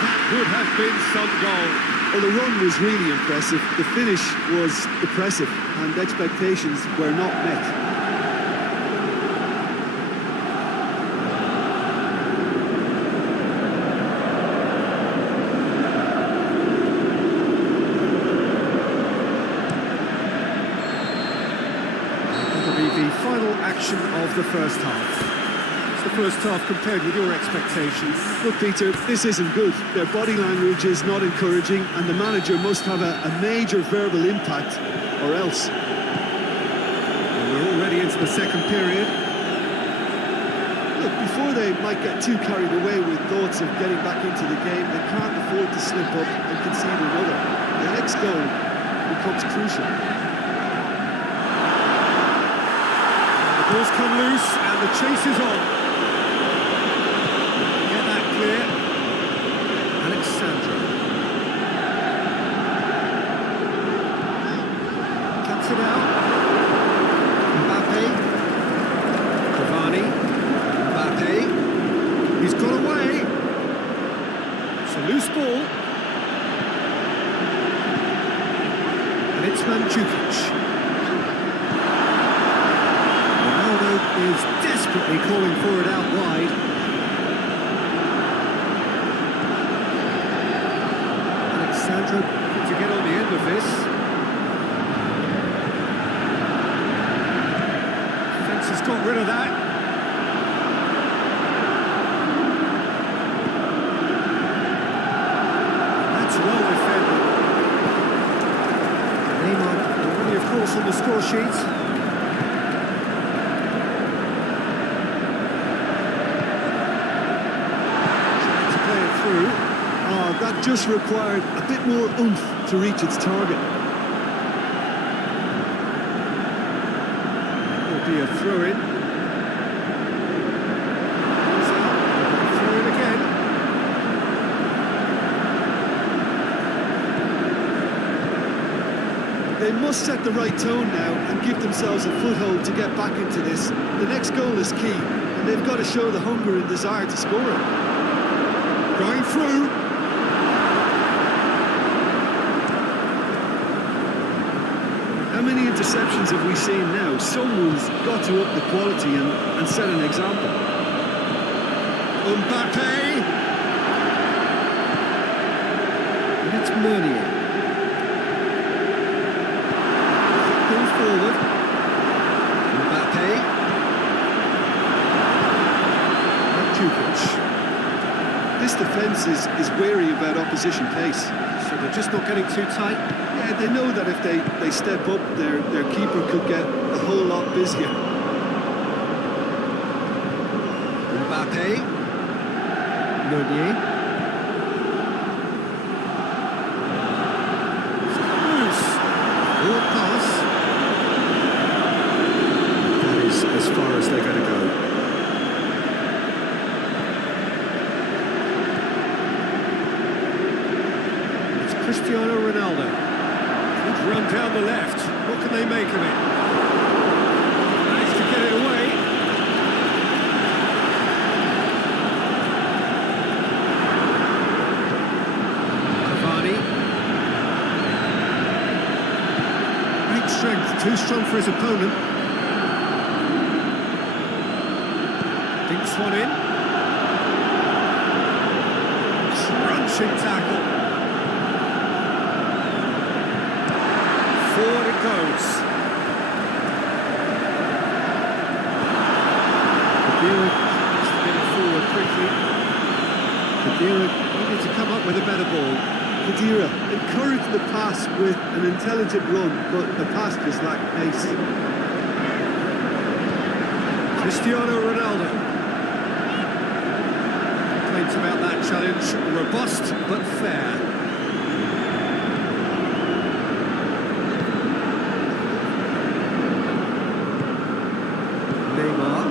That would have been some goal. Well, the run was really impressive. The finish was impressive, and expectations were not met. That'll be the final action of the first half. It's the first half compared with your expectations. Look, Peter, this isn't good. Their body language is not encouraging, and the manager must have a major verbal impact, or else. And we're already into the second period. Look, before they might get too carried away with thoughts of getting back into the game, they can't afford to slip up and concede another. The next goal becomes crucial. The ball's come loose and the chase is on. Get that clear. Alexandra. Cuts it out. Mbappe. Cavani. Mbappe. He's got away. It's a loose ball. And it's Mandzukic. Ronaldo is desperately calling for it out wide. Alexandra to get on the end of this. Defence has got rid of that. That's well defended. Neymar already, of course, on the score sheet. Oh, that just required a bit more oomph to reach its target. Will be a throw-in. Throw-in again. They must set the right tone now and give themselves a foothold to get back into this. The next goal is key, and they've got to show the hunger and desire to score it. Going through. How many interceptions have we seen now? Someone's got to up the quality and set an example. Mbappe. And it's Meunier. Pulled forward. Mbappe. Mandzukic. This defence is wary about opposition pace. So they're just not getting too tight. Yeah, they know that if they step up, their keeper could get a whole lot busier. Mbappe. Meunier. Loose. Forward pass. That is as far as they're going to go. It's Cristiano Ronaldo. Good run down the left. What can they make of it? Managed to get it away. Great strength, too strong for his opponent. Dinks one in. Crunching tackle. Forward it goes. Kadira just to get it forward quickly. Kadira needed to come up with a better ball. Kadira encouraged the pass with an intelligent run, but the pass just lacked pace. Cristiano Ronaldo. Complaints about that challenge, robust but fair. Neymar.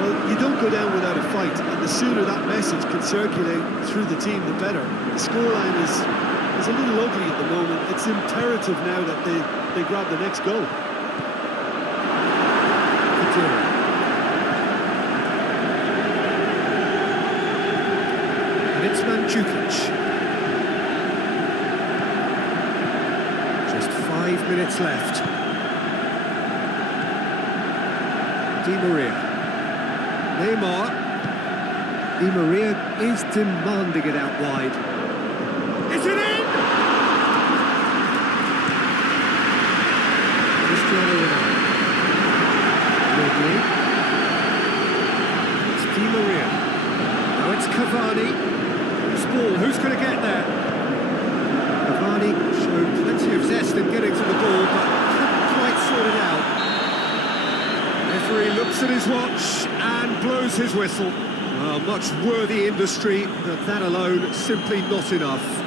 Well, you don't go down without a fight, and the sooner that message can circulate through the team, the better. The scoreline is a little ugly at the moment. It's imperative now that they grab the next goal. Kadira. And it's Mandzukic. Just 5 minutes left. Di Maria. Neymar. Di Maria is demanding it out wide. Is it in? Cristiano Ronaldo. Meunier. It's Di Maria. Now it's Cavani. This ball, who's going to get there? Cavani showed plenty of zest in getting to the ball, but couldn't quite sort it out. Referee looks at his watch and blows his whistle. Well, much worthy industry, but that alone simply not enough.